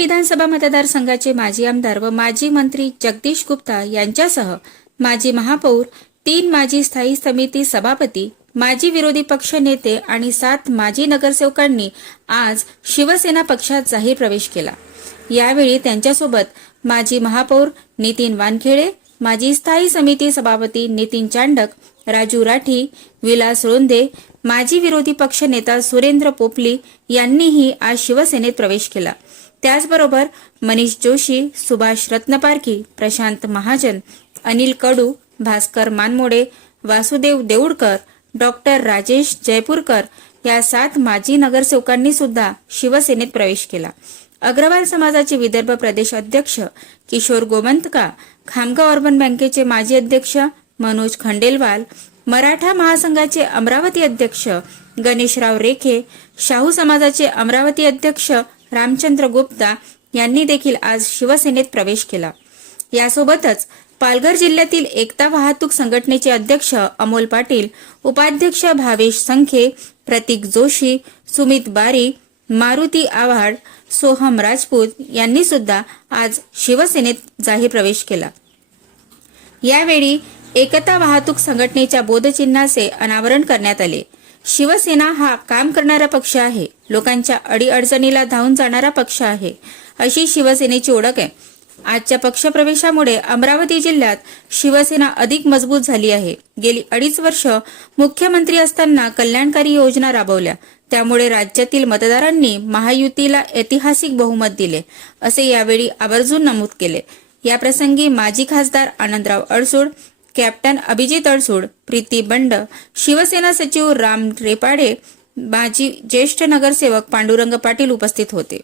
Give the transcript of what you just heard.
विधानसभा मतदारसंघाचे माजी आमदार व माजी मंत्री जगदीश गुप्ता यांच्यासह माजी महापौर तीन माजी स्थायी समिती सभापती माजी विरोधी पक्ष नेते आणि सात माजी नगरसेवकांनी आज शिवसेना पक्षात जाहीर प्रवेश केला. यावेळी त्यांच्यासोबत माजी महापौर नितीन वानखेडे माजी स्थायी समिती सभापती नितीन चांडक राजू राठी विलास रोंदे माजी विरोधी पक्ष नेता सुरेंद्र पोपली यांनीही आज शिवसेनेत प्रवेश केला. त्याचबरोबर मनीष जोशी सुभाष रत्नपारखी प्रशांत महाजन अनिल कडू भास्कर मानमोडे वासुदेव देऊळकर डॉक्टर राजेश जयपूरकर या सात माजी नगरसेवकांनी सुद्धा शिवसेनेत प्रवेश केला. अग्रवाल समाजाचे विदर्भ प्रदेश अध्यक्ष किशोर गोमंतका खामगाव अर्बन बँकेचे माजी अध्यक्ष मनोज खंडेलवाल मराठा महासंघाचे अमरावती अध्यक्ष गणेशराव रेखे शाहू समाजाचे अमरावती अध्यक्ष रामचंद्र गुप्ता यांनी देखील आज शिवसेनेत प्रवेश केला. यासोबतच पालघर जिल्ह्यातील एकता वाहतूक संघटनेचे अध्यक्ष अमोल पाटील उपाध्यक्ष भावेश संखे प्रतीक जोशी सुमित बारी मारुती आव्हाड सोहम राजपूत यांनी सुद्धा आज शिवसेनेत जाहीर प्रवेश केला. यावेळी एकता वाहतूक संघटनेच्या बोधचिन्हाचे अनावरण करण्यात आले. शिवसेना हा काम करणारा पक्ष आहे. लोकांच्या अडीअडचणीला धावून जाणारा पक्ष आहे. अशी शिवसेनेची ओळख आहे. आजच्या पक्षप्रवेशामुळे अमरावती जिल्ह्यात शिवसेना अधिक मजबूत झाली आहे. गेली अडीच वर्ष मुख्यमंत्री असताना कल्याणकारी योजना राबवल्या. त्यामुळे राज्यातील मतदारांनी महायुतीला ऐतिहासिक बहुमत दिले असे यावेळी आवर्जून नमूद केले. याप्रसंगी माजी खासदार आनंदराव अडसूड कॅप्टन अभिजित अडसूड प्रीती बंड शिवसेना सचिव राम रेपाडे माजी ज्येष्ठ नगरसेवक पांडुरंग पाटील उपस्थित होते.